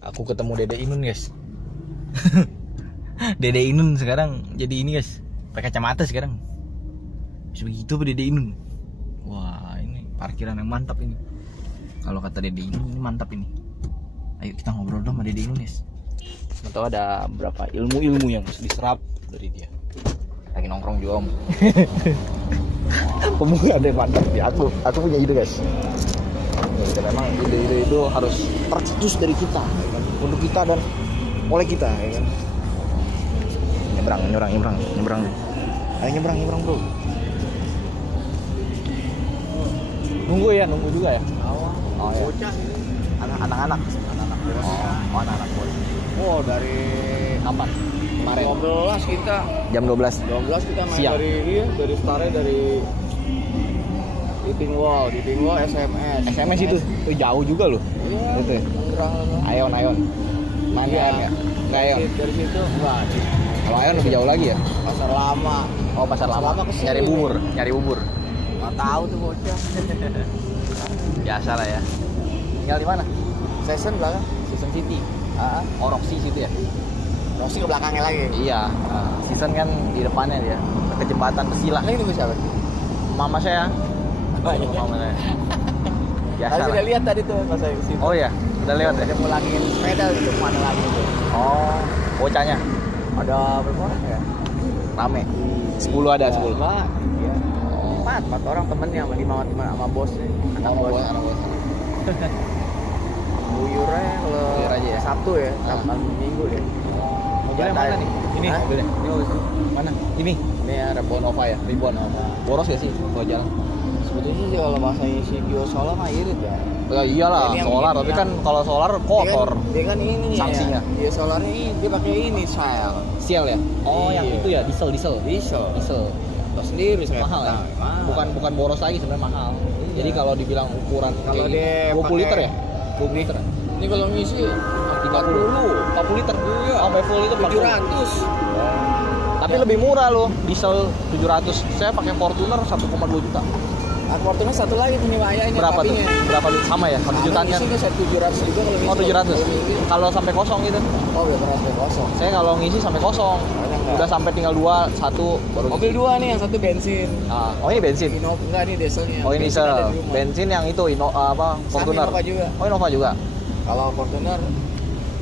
Aku ketemu Dede Inun guys. Dede Inun sekarang jadi ini guys, pakai kacamata sekarang. Bisa begitu Dede Inun. Wah ini parkiran yang mantap ini. Kalau kata Dede Inun ini mantap ini. Ayo kita ngobrol dong sama Dede Inun guys. Tahu ada berapa ilmu-ilmu yang harus diserap dari dia. Lagi nongkrong juga om. Pemuda deh mantap ya. Aku punya ide guys. Ya, memang ide-ide itu harus tercetus dari kita, ya kan? Untuk kita dan oleh kita, ya kan? Nyebrang nih. Ayo nyebrang bro. Nunggu juga ya. Oh ya. Bocah ini. Anak-anak. Oh anak-anak bos. Oh dari Kapan? Kemarin. 12 kita. Jam 12. 12 kita main Siang. dari startnya dari Diting Wall SMS itu. Jauh juga loh. Iya. Itu ya. Ngerang. Ayon. Mana Iya. ya? Enggak Ayon. Dari situ enggak. Kalau Ayon lebih jauh lagi ya. Pasar Lama. Oh pasar lama. Kesini. Nyari bubur. Enggak tahu tuh bocah. Biasa lah ya. Tinggal di mana? Season belakang. Season City. Oh Roxy situ ya. Roxy ke belakangnya lagi. Iya. Season kan di depannya dia. Ke jembatan Pesila. Ini nunggu siapa? Mama saya. Mama saya. Biasa. Saya lah. sudah lihat tadi tuh pas saya ke situ. Oh iya. Udah lewat ya. Dia pulangin sepeda gitu mana lagi tuh. Oh. Bocahnya. Ada berapa orang ya? Rame. 10 ada 10. Iya. Empat orang temennya sama sama bosnya. Anak bos. Buyurnya kalau Buyur aja ya? Sabtu ya, Sabtu Minggu deh. Mobilnya mana nih? Ini Hah? mobilnya. Mana? Ini. Ini ya Ribbon Nova ya? Ribbon Nova. Boros gak sih kalau jalan? Sebetulnya sih kalau bahasanya si Gio Solar mah irit ya. Ya iyalah, Ini yang solar, ini tapi yang- kan kalau solar kotor. Dia kan ini Sanksinya. ya. Dia solarnya ini dia pakai ini Shell. Sial ya? Oh, yang Iya. itu ya, diesel. Diesel. Diesel. Tahu sendiri saya. Mahal ya? Mahal. Bukan boros lagi sebenarnya mahal. Iya. Jadi kalau dibilang ukuran Kalau kayak dia 20 liter ya? 20 liter. Ini kalau ngisi 40 liter. Iya. Sampai full itu 40. 700. Tapi lebih murah loh, diesel 700. Saya pakai Fortuner 1,2 juta. Fortuner satu lagi punya Maya ini. Berapa tuh? papinya. Berapa sama ya? 1 jutaan kan? Ngisi kan 700 juga kalau ngisi. Oh 700. Kalau ngisi. Kalau sampai kosong gitu. Oh udah pernah sampai kosong. Saya kalau ngisi sampai kosong. Enggak. Udah sampai tinggal 2, 1 baru ngisi. Mobil dua nih, yang satu bensin. Oh ini bensin. Innova enggak nih dieselnya. Oh ini Bensin ada di rumah. bensin yang itu Fortuner. Innova juga. Oh Innova juga. Kalau Fortuner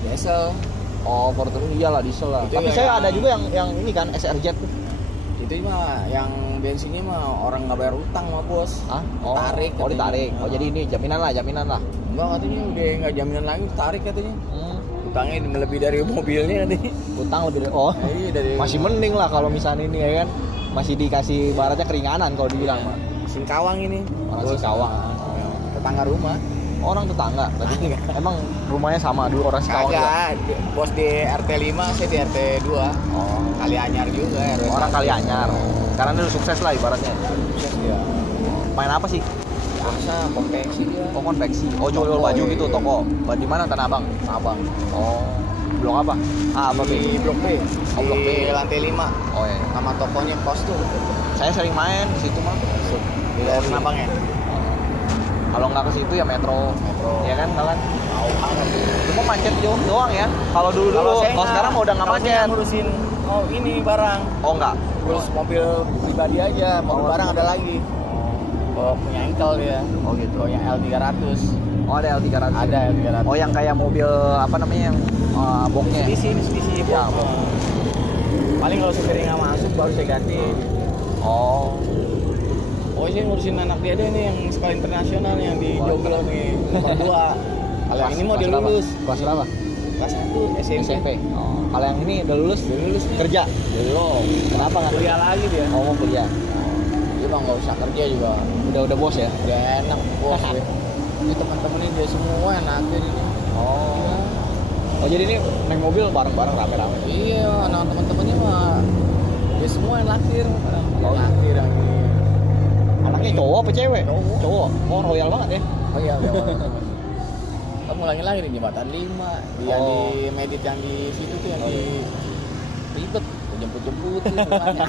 diesel. Oh Fortuner iyalah diesel lah. Itu Tapi ya, saya yang- ada juga yang ini kan SRJ tuh. Itu mah yang bensinnya mah orang nggak bayar utang mah bos. Hah? Oh, Ditarik oh katanya. ditarik. Oh jadi ini jaminan lah. Enggak katanya udah nggak jaminan lagi ditarik katanya. Hmm. Utangnya lebih dari mobilnya katanya. Utang lebih dari Iya dari masih mending lah kalau misalnya ini ya kan masih dikasih baratnya keringanan kalau dibilang mah. Singkawang ini. Orang Bos. Singkawang. Tetangga rumah. Orang tetangga berarti. Emang rumahnya sama dulu orang Singkawang juga? Kagak, bos di RT 5, saya di RT 2. Oh, Kali Anyar juga RW. orang kali anyar. Karena dia udah sukses lah ibaratnya. Sukses dia. Main apa sih? Biasa konveksi dia. Oh konveksi. Oh jual baju Toko, gitu iya. toko. Di mana Tanah Abang? Abang. Oh. Blok apa? Apa B? Di Blok B. Oh, Blok B. Di lantai 5. Oh iya. Nama tokonya pos tuh. Saya sering main di situ mah. Di daerah Senabang ya. Kalau nggak ke situ ya metro. Metro. Ya kan kalian. Tahu banget. Cuma macet doang ya. Kalau dulu. Kalau sekarang mau udah nggak kalau saya macet. ngurusin ini barang. Oh enggak. Ngurus mobil pribadi aja. Mobil barang ada lagi. Oh, punya engkel dia. Oh gitu. Oh, yang L300. Oh ada L300. Ada L300. Oh yang kayak mobil apa namanya yang boxnya. Mitsubishi Ya, box. Paling kalau supirnya nggak masuk baru saya ganti. Oh. Oh saya ngurusin anak dia deh nih yang sekolah internasional yang di Joglo nih nomor 2. Kalau yang ini mau dia lulus Kelas berapa? kelas 1 SMP. SMP. Oh. Kalau yang ini udah lulus? Dia lulus nih. Kerja. Belum. Kenapa nggak Kuliah lagi dia. Oh mau kuliah. Dia mah nggak usah kerja juga. Udah bos ya. Udah enak bos ya. Ini teman-temannya dia semua enak ini. Oh. Oh jadi ini naik mobil bareng-bareng rame-rame. Iya, anak teman-temannya mah dia semua yang naktir. Oh. Naktir yang ini. Anaknya cowok apa cewek? Cowok. Cowok. Oh royal banget ya. Oh iya, kamu ulangin lagi di jembatan 5 dia Oh. di Medit yang di situ tuh yang Oh, di ribet jemput-jemput tuh rumahnya.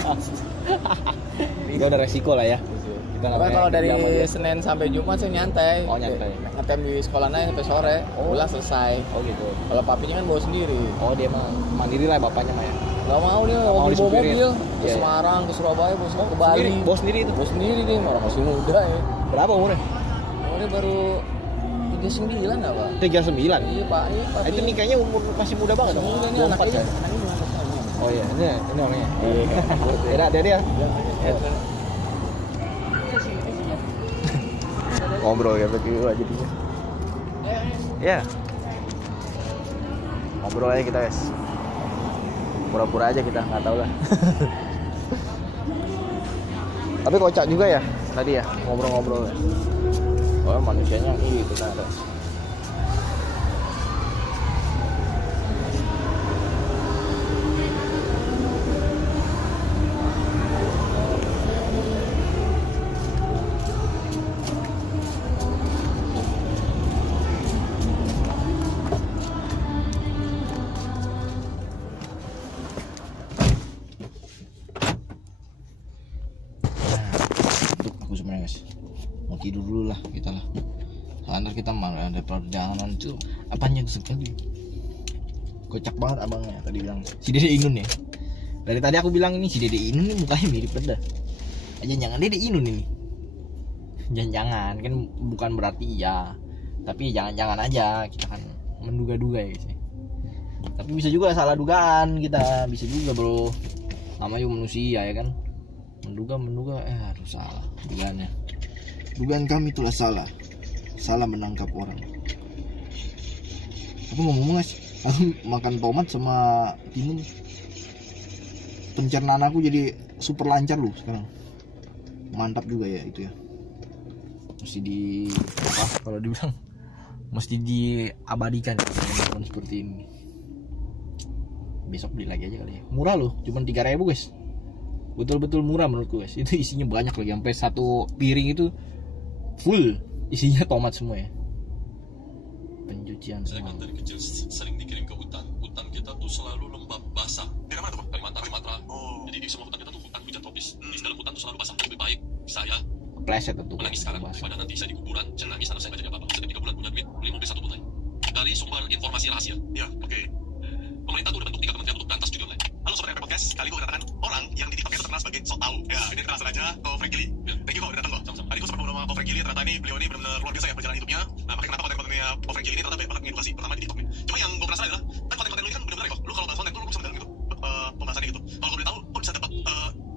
Itu ada resiko lah ya. Tapi namanya kalau dari kerja sama dia. Senin sampai Jumat sih nyantai. Oh, nyantai. Ngetem di sekolah naik sampai sore, pulang selesai. Oh gitu. Kalau papinya kan bawa sendiri. Oh dia mah mandiri lah bapaknya mah ya. Gak mau dia Mau bawa disupirin. mobil ke Iya. Semarang, ke Surabaya, ke Bali. Sendiri, bawa sendiri itu. Bawa sendiri dia, orang masih muda ya. Berapa umurnya? Dia baru 39 apa? 39. Iya pak, iya pak. Itu nikahnya umur masih muda banget dong. Muda nih 24 anaknya. kan? Anaknya belum ketemu. Oh iya, ini orangnya. Iya. Ada dia. Ngobrol ya berdua jadinya. Ya. Ngobrol aja kita guys. Pura-pura aja kita nggak tahu lah. Tapi kocak juga ya tadi ya ngobrol-ngobrol. Ya. Oh manusianya gitu kan ada. Aku sebenarnya guys mau tidur dulu lah kita lah. Soalnya kita malah ada perjalanan itu apanya sekali. Kocak banget abangnya tadi bilang si Dede Inun ya. Dari tadi aku bilang ini si Dede Inun nih mukanya mirip beda. Jangan Dede Inun ini. Jangan kan bukan berarti iya. Tapi jangan aja kita kan menduga-duga ya guys. Tapi bisa juga salah dugaan kita, bisa juga bro. Namanya manusia ya kan. Menduga harus salah dugaannya. Dugaan kami itulah salah menangkap orang. Aku ngomong guys, aku makan tomat sama timun, pencernaan aku jadi super lancar loh sekarang. Mantap juga ya itu ya. Mesti di apa kalau dibilang mesti diabadikan teman seperti ini. Besok beli lagi aja kali ya. Murah loh, cuma 3.000 guys. Betul-betul murah menurutku guys. Itu isinya banyak lagi, sampai satu piring itu full isinya tomat semua ya. Pencucian Saya kan dari kecil sering dikirim ke hutan. Hutan kita tuh selalu lembab basah. Daerah mana tuh? Kalimantan, Sumatera. Oh. Jadi di semua hutan kita tuh hutan hujan tropis. Di dalam hutan tuh selalu basah. Lebih baik saya pleset tentu. menangis sekarang daripada nanti saya di kuburan. Saya nangis karena saya nggak jadi apa-apa. Saya 3 bulan punya duit beli mobil 1 bulan. Dari sumber informasi rahasia. Ya, oke. Pemerintah tuh udah bentuk 3 kementerian untuk berantas judi online. Halo sobat RP Podcast, kali gue kedatangan orang yang di TikTok itu terkenal sebagai sok tahu. Ya, ini kita langsung aja Ko Frank Gili. Thank you kok udah datang kok. Sama-sama. Tadi gue sempat ngobrol sama Ko Frank Gili, ternyata ini beliau ini benar-benar luar biasa ya perjalanan hidupnya. Nah, makanya kenapa konten-kontennya Ko Frank Gili ini ternyata banyak banget mengedukasi, terutama di TikTok nih. Cuma yang gue penasaran adalah, kan konten-konten lu ini kan benar-benar ya kok. Lu kalau bahas konten tuh lu bisa mendalam gitu, pembahasannya gitu. Kalau gue boleh tahu, kok bisa dapat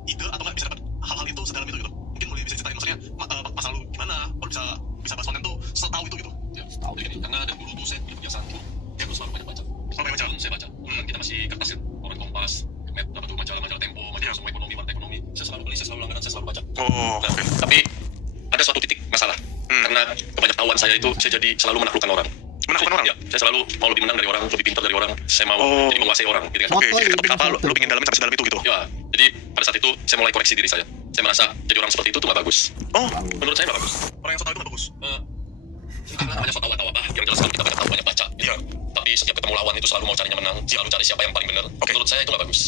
ide atau nggak bisa dapat hal-hal itu sedalam itu gitu? Mungkin boleh bisa ceritain maksudnya masa lu gimana? Kok bisa bahas konten tuh setahu itu gitu? Ya, jadi gini, karena dari dulu tuh saya punya kebiasaan dulu. Saya tuh selalu banyak baca. Selalu banyak baca? Sebelum saya baca. Dulu kan kita masih kertas ya. Orang Kompas, Met, apa tuh majalah Tempo, majalah semua ekonomi, partai ekonomi. Saya selalu beli, saya selalu langganan, saya selalu baca. Oh, Nah, tapi ada suatu titik masalah. Karena kebanyakan saya itu saya jadi selalu menaklukkan orang. Menaklukkan orang? Ya, saya selalu mau lebih menang dari orang, lebih pintar dari orang. Saya mau jadi menguasai orang, gitu kan. Oke, Foto tapi itu apa lu foto. pengen dalamin sampai sedalam itu gitu? Ya, jadi pada saat itu saya mulai koreksi diri saya. Saya merasa jadi orang seperti itu tuh gak bagus. Oh, Menurut saya gak bagus. orang yang sok tahu itu nggak bagus. Mungkin namanya sok tahu atau apa, yang jelas kalau kita banyak tahu, banyak baca. Iya. Tapi setiap ketemu lawan itu selalu mau carinya menang, selalu cari siapa yang paling benar. Oke. Menurut saya itu gak bagus.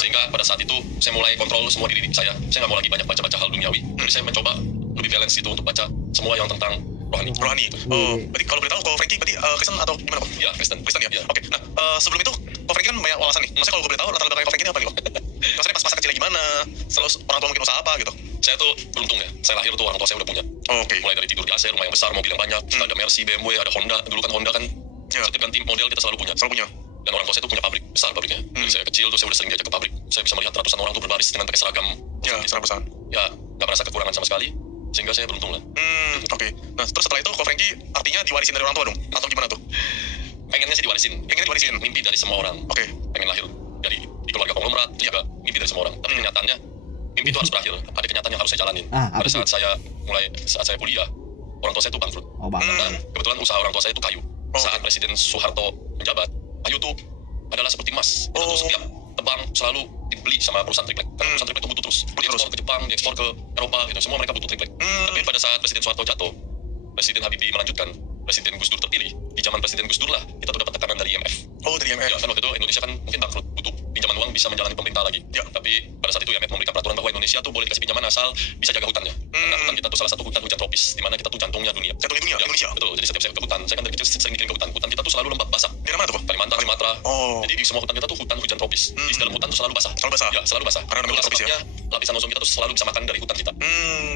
Sehingga pada saat itu saya mulai kontrol semua diri saya. Saya gak mau lagi banyak baca-baca hal duniawi. Tapi saya mencoba lebih balance itu untuk baca semua yang tentang rohani. Rohani. Oh, berarti kalau boleh tahu, Ko Franky berarti Kristen atau gimana kok? Ya, Kristen. Kristen ya? Ya. Oke, nah sebelum itu Ko Franky kan banyak wawasan nih. Maksudnya kalau gue boleh tahu latar belakang Ko Franky ini apa nih kok? Maksudnya pas masa kecilnya gimana? Selalu orang tua mungkin usaha apa gitu? Saya tuh beruntung ya. Saya lahir tuh orang tua saya udah punya. Oh, oke. Mulai dari tidur di AC, rumah yang besar, mobil yang banyak. Ada Mercy, BMW, ada Honda. Dulu kan Honda kan Ya. setiap ganti model kita selalu punya. Selalu punya. Dan orang tua saya tuh punya pabrik besar pabriknya. Dari saya kecil tuh saya udah sering diajak ke pabrik. Saya bisa melihat ratusan orang tuh berbaris dengan pakai seragam. Ya, serang pesan. Ya, nggak merasa kekurangan sama sekali. Sehingga saya beruntung lah. Oke. Nah, terus setelah itu Ko Franky artinya diwarisin dari orang tua dong? Atau gimana tuh? Pengennya sih diwarisin. Pengennya diwarisin? Mimpi dari semua orang. Oke. Pengen lahir di keluarga konglomerat. Itu juga mimpi dari semua orang. Tapi kenyataannya mimpi itu harus berakhir. Ada kenyataan yang harus saya jalanin. Apa Pada tuh? saat saya kuliah, orang tua saya itu bangkrut. Oh bang. Dan kebetulan usaha orang tua saya itu kayu. Saat Presiden Soeharto menjabat, kayu itu adalah seperti emas. Kita tuh setiap tebang selalu dibeli sama perusahaan triplek. Karena perusahaan triplek itu butuh terus. Diekspor ke Jepang, diekspor ke Eropa, gitu. Semua mereka butuh triplek. Tapi pada saat Presiden Soeharto jatuh, Presiden Habibie melanjutkan, Presiden Gus Dur terpilih. Di zaman Presiden Gus Dur lah, kita tuh dapat tekanan dari IMF. Oh, dari Ya, IMF. kan waktu itu Indonesia kan mungkin bangkrut, butuh pinjaman uang bisa menjalani pemerintah lagi. Ya. Tapi pada saat itu IMF memberikan peraturan bahwa Indonesia Indonesia tuh boleh dikasih pinjaman asal bisa jaga hutannya. Karena hutan kita tuh salah satu hutan tropis, di mana kita tuh jantungnya dunia. Jantungnya dunia, Ya, Indonesia. Betul. Jadi setiap saya ke hutan, saya kan dari kecil sering dikirim ke hutan. Hutan kita tuh selalu lembab basah. Daerah mana tuh, Bang? Kalimantan, Sumatera. Oh. Jadi di semua hutan kita tuh hutan hujan tropis. Di dalam hutan tuh selalu basah. Selalu basah? Ya, selalu basah. Karena namanya Itulah tropis ya? sebabnya lapisan ozon kita tuh selalu bisa makan dari hutan kita.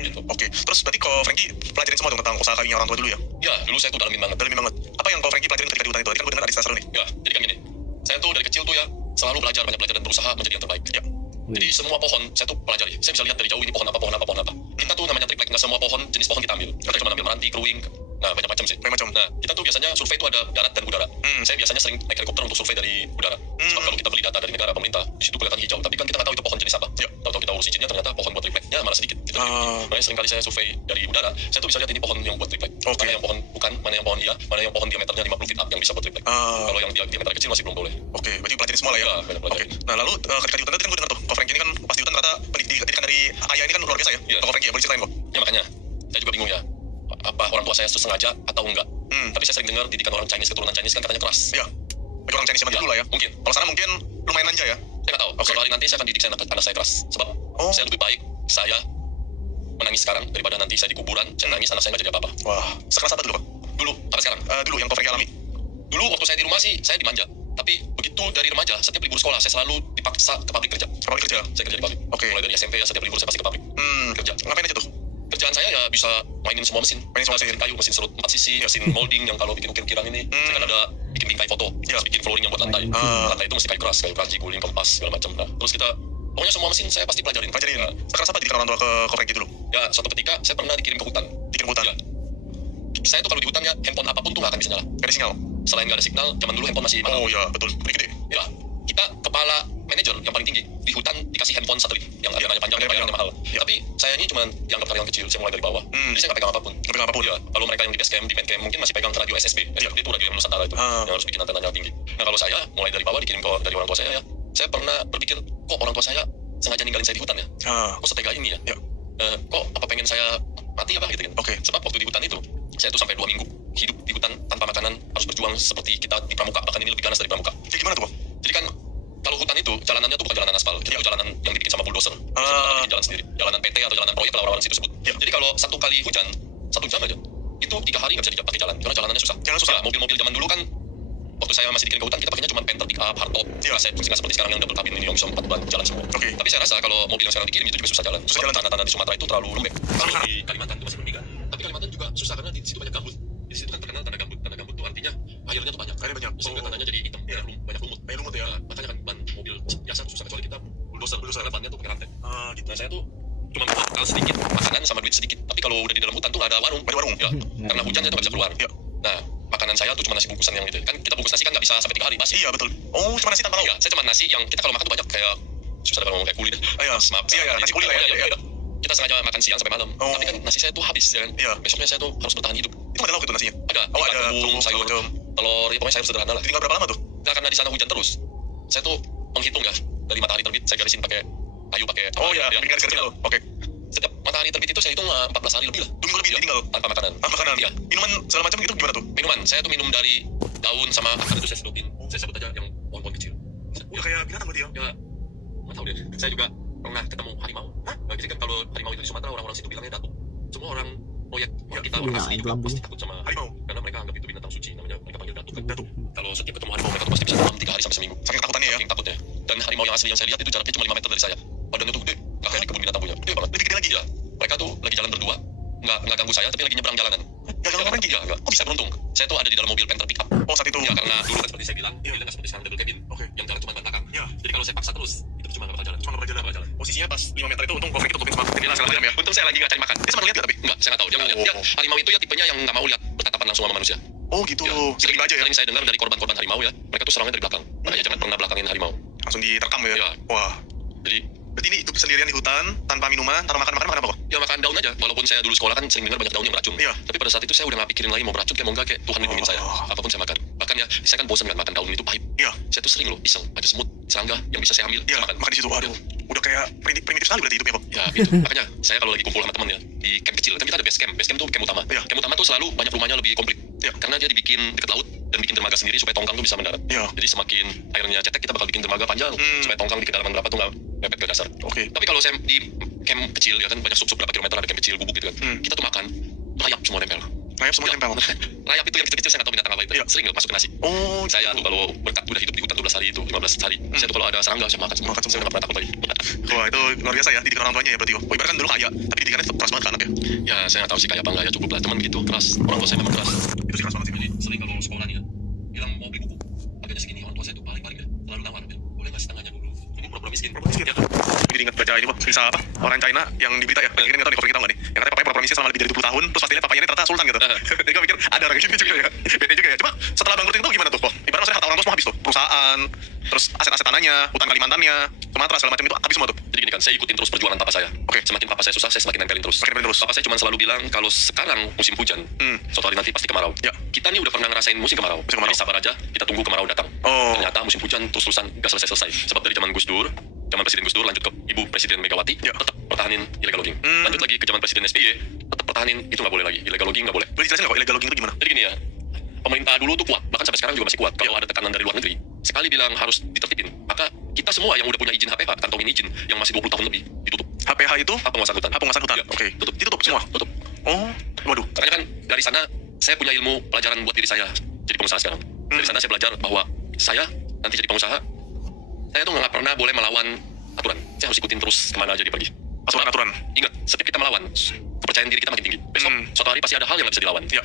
Gitu. Oke. Terus berarti kok Frankie pelajarin semua dong tentang usaha kayunya orang tua dulu ya? Ya, dulu saya tuh dalamin banget. Dalamin banget. Apa yang kok Frankie pelajarin ketika di hutan itu? Tadi kan gue dengar ada cerita seru nih. Ya, jadi kan gini. Saya tuh dari kecil tuh ya selalu belajar, banyak belajar dan berusaha menjadi yang terbaik. Ya. Jadi semua pohon saya tuh pelajari. Saya bisa lihat dari jauh ini pohon apa, pohon apa, pohon apa. Kita tuh namanya triplek, nggak semua pohon jenis pohon kita ambil. Kita cuma ambil meranti, keruing, nah banyak macam sih. Banyak macam. Nah, kita tuh biasanya survei itu ada darat dan udara. Saya biasanya sering naik helikopter untuk survei dari udara. Sebab kalau kita beli data dari negara pemerintah, di situ kelihatan hijau. Tapi kan kita nggak tahu itu pohon jenis apa. Ya. Tahu-tahu kita urus izinnya ternyata pohon buat tripleknya malah sedikit. Gitu. Makanya sering kali saya survei dari udara, saya tuh bisa lihat ini pohon yang buat triplek. Mana yang pohon bukan, mana yang pohon iya, mana yang pohon diameternya 50 feet up yang bisa buat triplek. Kalau yang diameter kecil masih belum boleh. Oke, berarti pelajarin semua lah ya. Ya, banyak Oke. Nah lalu ketika di hutan tadi kan gue dengar tuh, kok Frankie ini kan pas di hutan ternyata pendidikan dari ayah ini kan luar biasa ya. Iya. Kok Frankie ya boleh ceritain kok? Ya makanya saya juga bingung ya, apa orang tua saya sengaja atau enggak. Tapi saya sering dengar didikan orang Chinese, keturunan Chinese kan katanya keras. Iya. Bagi orang Chinese zaman Ya, dulu lah ya. mungkin. Kalau sana mungkin lumayan manja ya. Saya nggak tahu. Suatu hari nanti saya akan didik anak saya keras. Sebab saya lebih baik saya menangis sekarang daripada nanti saya di kuburan, saya nangis anak saya nggak jadi apa-apa. Wah, sekeras apa dulu Pak? Dulu, apa sekarang? Dulu yang kok Frankie alami. Dulu waktu saya di rumah sih, saya dimanja. Tapi begitu dari remaja, setiap libur sekolah, saya selalu dipaksa ke pabrik kerja. Ke pabrik kerja? Saya kerja di pabrik. Oke. Mulai dari SMP ya, setiap libur saya pasti ke pabrik. Kerja. Ngapain aja tuh? Kerjaan saya ya bisa mainin semua mesin. Mainin semua mesin. Kayu, mesin serut 4 sisi, mesin molding yang kalau bikin ukir-ukiran ini. Saya kan ada bikin bingkai foto, terus bikin flooring yang buat lantai. Lantai itu mesti kayu keras, kayu keras, guling, kompas, segala macam. Nah, terus kita pokoknya semua mesin saya pasti pelajarin. Pelajarin. Sekeras apa didikan orang tua ke Frankie dulu? Ya, suatu ketika saya pernah dikirim ke hutan. Dikirim ke hutan? Ya. Saya tuh kalau di hutan ya, handphone apapun tuh nggak akan bisa nyala. Gak ada sinyal? Selain nggak ada signal, zaman dulu handphone masih mahal. Oh iya, betul. Ini gede. Ya, kita kepala manajer yang paling tinggi di hutan dikasih handphone satelit yang antenanya panjang dan bayarnya mahal. Ya. Tapi saya ini cuma dianggap karyawan kecil, saya mulai dari bawah. Jadi saya nggak pegang apapun. Nggak pegang apapun? Ya, kalau mereka yang di base camp, di main camp mungkin masih pegang radio SSB. SSB itu radio yang Nusantara itu, yang harus bikin antenanya tinggi. Nah kalau saya mulai dari bawah dikirim dari orang tua saya ya, saya pernah berpikir kok orang tua saya sengaja ninggalin saya di hutan ya? Kok setega ini ya? Kok apa pengen saya mati apa gitu kan? Sebab waktu di hutan itu saya tuh sampai 2 minggu hidup di hutan tanpa makanan, harus berjuang seperti kita di pramuka, bahkan ini lebih ganas dari pramuka. Kayak gimana tuh Bang? Jadi kan kalau hutan itu jalanannya tuh bukan jalanan aspal, itu jalanan yang dibikin sama bulldozer. Bikin jalan sendiri, jalanan PT atau jalanan proyek lah orang-orang situ sebut. Jadi kalau 1 kali hujan 1 jam aja, itu 3 hari nggak bisa pakai jalan karena jalanannya susah. Jalan susah. Ya, mobil-mobil zaman dulu kan waktu saya masih dikirim ke hutan kita pakainya cuma Panther pick up, hardtop. Nggak seperti sekarang yang double cabin ini yang bisa 4 ban jalan semua. Tapi saya rasa kalau mobil yang sekarang dikirim itu juga susah jalan. Susah jalan. Tanah-tanah di Sumatera itu terlalu lembek. Kalau di Kalimantan itu masih mendingan. Tapi Kalimantan juga susah karena di situ banyak gambut. Di situ kan terkenal tanah gambut. Tanah gambut itu artinya airnya tuh banyak. Airnya banyak. Sehingga tanahnya jadi hitam, banyak lumut. Banyak lumut ya. Makanya kan ban mobil biasa tuh susah, kecuali kita bulldozer karena bannya tuh pakai rantai. Gitu. Nah saya tuh cuma bawa bekal sedikit, makanan sama duit sedikit. Tapi kalau udah di dalam hutan tuh nggak ada warung. Ada warung? Ya, karena hujan saya tuh nggak bisa keluar. Nah, makanan saya tuh cuma nasi bungkusan yang gitu. Kan kita bungkus nasi kan nggak bisa sampai 3 hari, basi. Iya betul. Oh, cuma nasi tanpa lauk? Iya, saya cuma nasi yang kita kalau makan tuh banyak kayak susah kalau ngomong kayak kuli deh. Maaf. Iya, nasi kuli lah ya. Kita sengaja makan siang sampai malam. Tapi kan nasi saya tuh habis ya kan. Besoknya saya tuh harus bertahan hidup. Itu ada lauk itu nasinya? Ada. Oh, ada bumbu, sayur, telur, ya pokoknya sayur sederhana lah. Tinggal berapa lama tuh? Nah, karena di sana hujan terus. Saya tuh menghitung ya, dari matahari terbit saya garisin pakai kayu pakai. Oh iya, bikin garis-garis itu. Oke. Setiap matahari terbit itu saya hitung 14 hari lebih lah. 2 minggu lebih ditinggal? Tanpa makanan. Tanpa makanan? Iya. Minuman segala macam gitu gimana tuh? Minuman, saya tuh minum dari daun sama akar itu saya sedupin. Saya sebut aja yang pohon-pohon kecil. Udah kayak binatang berarti ya? Ya, nggak tahu deh. Saya juga pernah ketemu harimau. Jadi kan kalau harimau itu di Sumatera orang-orang situ bilangnya datuk. Semua orang proyek kita orang asli juga pasti takut sama harimau. Karena mereka anggap itu binatang suci, namanya mereka panggil datuk. Datuk. Kalau setiap ketemu harimau mereka tuh pasti bisa demam 3 hari sampai seminggu. Saking takutannya ya? Saking takutnya. Dan harimau yang asli yang saya lihat itu jaraknya cuma 5 meter dari saya. Badannya tuh gede, nggak kayak di kebun binatang punya. Gede banget. Lebih gede lagi ya? Mereka tuh lagi jalan berdua, nggak ganggu saya, tapi lagi nyebrang jalanan. Nggak ganggu orang? Iya, nggak. Saya beruntung. Saya tuh ada di dalam mobil Panther pick up. Oh, saat itu? Ya, karena dulu kan seperti saya bilang, mobilnya nggak seperti sekarang double cabin. Yang jalan cuma ban belakang. Jadi kalau saya paksa terus, itu cuma nggak bakal jalan. Cuma nggak bakal jalan. Posisinya pas 5 meter itu untung Frankie tutupin sama jendela segala macam ya? Untung saya lagi nggak cari makan. Dia sempat lihat nggak tapi? Enggak, saya nggak tahu. Dia nggak lihat. Harimau itu ya tipenya yang nggak mau lihat bertatapan langsung sama manusia. Oh gitu. Sedikit aja ya? Sering saya dengar dari korban-korban harimau ya, mereka tuh serangnya dari belakang. Makanya jangan pernah belakangin harimau. Langsung diterkam ya? Iya. Wah. Jadi berarti ini hidup sendirian di hutan, tanpa minuman, tanpa makan apa kok? Ya makan daun aja. Walaupun saya dulu sekolah kan sering dengar banyak daun yang beracun. Tapi pada saat itu saya udah nggak pikirin lagi mau beracun kayak mau nggak, kayak Tuhan lindungin saya. Apapun saya makan. Bahkan ya saya kan bosan kan makan daun itu pahit. Saya tuh sering loh iseng ada semut, serangga yang bisa saya ambil. Makan di situ. Waduh. Udah kayak primitif sekali berarti hidupnya kok. Ya gitu. Makanya saya kalau lagi kumpul sama teman ya di camp kecil, kan kita ada base camp. Base camp tuh camp utama. Camp utama tuh selalu banyak rumahnya lebih komplit. Karena dia dibikin dekat laut dan bikin dermaga sendiri supaya tongkang tuh bisa mendarat. Jadi semakin airnya cetek kita bakal bikin dermaga panjang supaya tongkang di kedalaman berapa tuh nggak mepet ke dasar. Tapi kalau saya di camp kecil ya kan, banyak sub berapa kilometer ada camp kecil gubuk gitu kan. Kita tuh makan layap semua nempel. Layap semua tempel. Layap itu yang kecil-kecil saya nggak tahu binatang apa itu. Iya. Sering masuk ke nasi. Oh, Saya tuh kalau berkat udah hidup di hutan 12 hari itu 15 hari. Saya tuh kalau ada serangga saya makan semua. Makan semua. Saya nggak pernah takut lagi. wah itu luar biasa ya didikan orang tuanya ya berarti kok. Oh, ibaratkan dulu kaya, tapi didikannya tetap keras banget ke anak ya. Ya saya nggak tahu sih kayak apa enggak ya, cukup lah teman gitu keras. Orang tua saya memang keras. Itu sih keras banget sih. Jadi sering kalau sekolah nih ya, bilang mau beli buku harganya segini, orang tua saya tuh paling ya selalu nawar, boleh nggak setengahnya dulu, ini pura-pura miskin. Miskin. Ya kan? Jadi ingat baca ini Bang, kisah apa? Orang China yang di berita ya. Yang ini nggak tahu nih, cover kita nggak nih? Yang katanya papanya pura-pura miskin selama lebih dari 20 tahun, terus pas dilihat papanya ini ternyata sultan gitu. Jadi gue mikir ada orang gitu juga ya. Bete juga ya. Coba setelah bangkrut itu gimana tuh kok? Ibarat maksudnya harta orang tua semua habis tuh, perusahaan, terus aset-aset tanahnya, hutan Kalimantannya, Sumatera segala macam itu habis semua tuh. Jadi gini kan, saya ikutin terus perjuangan papa saya. Oke. Semakin papa saya susah, saya semakin nempelin terus. Makin terus. Papa saya cuma selalu bilang kalau sekarang musim hujan, suatu hari nanti pasti kemarau. Ya. Kita nih udah pernah ngerasain musim kemarau. Musim kemarau. Jadi sabar aja, kita tunggu kemarau datang. Oh. Ternyata musim hujan terus-terusan gak selesai-selesai. Sebab dari zaman Gus Dur, zaman Presiden Gus Dur lanjut ke Ibu Presiden Megawati, Ya. tetap pertahanin illegal logging. Lanjut lagi ke zaman Presiden SBY, tetap pertahanin itu nggak boleh lagi. Illegal logging nggak boleh. Boleh dijelasin nggak kok illegal logging itu gimana? Jadi gini ya, pemerintah dulu tuh kuat, bahkan sampai sekarang juga masih kuat. Kalau ada tekanan dari luar negeri, sekali bilang harus ditertibin, maka kita semua yang udah punya izin HPH, kantongin izin yang masih 20 tahun lebih, ditutup. HPH itu? Hak penguasaan hutan. Hak penguasaan hutan. Ya. Oke. Tutup. Ditutup semua. Ya, tutup. Oh, waduh. Makanya kan dari sana saya punya ilmu pelajaran buat diri saya jadi pengusaha sekarang. Dari sana saya belajar bahwa saya nanti jadi pengusaha, saya tuh nggak pernah boleh melawan aturan. Saya harus ikutin terus kemana aja dia pergi. Aturan-aturan. Ingat, setiap kita melawan, kepercayaan diri kita makin tinggi. Besok, suatu hari pasti ada hal yang nggak bisa dilawan. Ya.